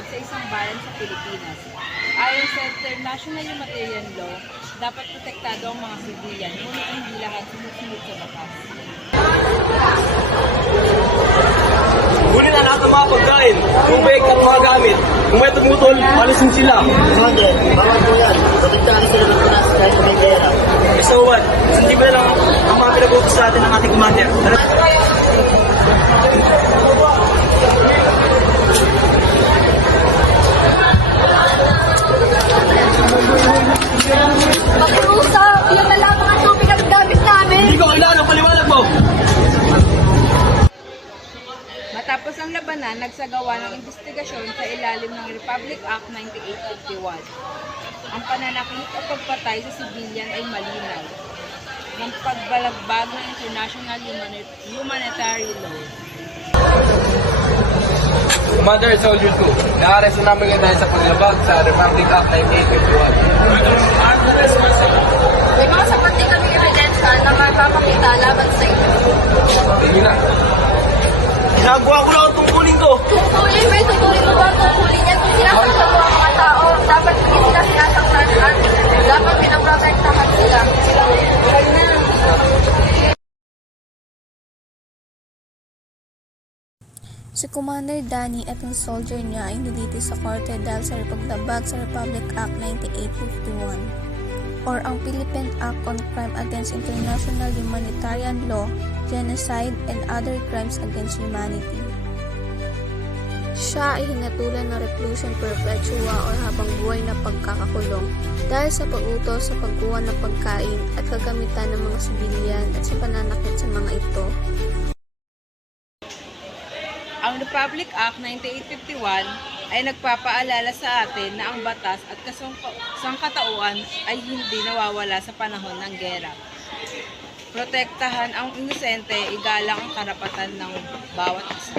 panganib sa isang bayan sa Pilipinas. Ayon sa International Humanitarian Law, dapat protektado ang mga sibilyan, ngunit hindi lahat sumusunod sa batas. Huli na lahat ng mga pagkain, tubig at mga gamit. Kung may tumutol, alisin sila. Commander, bawal po yan. Protektahan sila ng Pinas kahit may gera. So what? Hindi ba lang ang mga pinag-utos sa atin ng ating commander? Pag-usa, yun na lang mga tubig ang gamit namin. Hindi ko kailangan ang paliwanag mo. Matapos ang labanan, nagsagawa ng investigasyon sa ilalim ng Republic Act 9851. Ang pananakit o pagpatay sa sibilyan ay malinaw ng pagbalagbag ng international humanitarian law. Commander Soldier 2, naaresto namin ngayon dahil sa paglabag sa Republic Act 9851. May mga sapat kami ebidensya na magpapakita laban sa inyo. Tingin na. Ginagawa ko lang ang tungkulin ko. Tungkulin, may tungkulin mo ba ang tungkulin yan? Kung sinasaktan mo ang mga tao, dapat hindi sila sinasaktan at dapat pinaprotektahan sila. Si Commander Danny at ang soldier niya ay nandito sa korte dahil sa paglabag sa Republic Act 9851 or ang Philippine Act on Crime Against International Humanitarian Law, Genocide, and Other Crimes Against Humanity. Siya ay hinatulan ng reclusion perpetua or habang buhay na pagkakakulong dahil sa pag-utos sa pagkuha ng pagkain at kagamitan ng mga sibilyan at sa pananakit sa mga ito. Ang Republic Act 9851 ay nagpapaalala sa atin na ang batas at sangkatauhan ay hindi nawawala sa panahon ng giyera. Protektahan ang inosente, igalang ang karapatan ng bawat isa.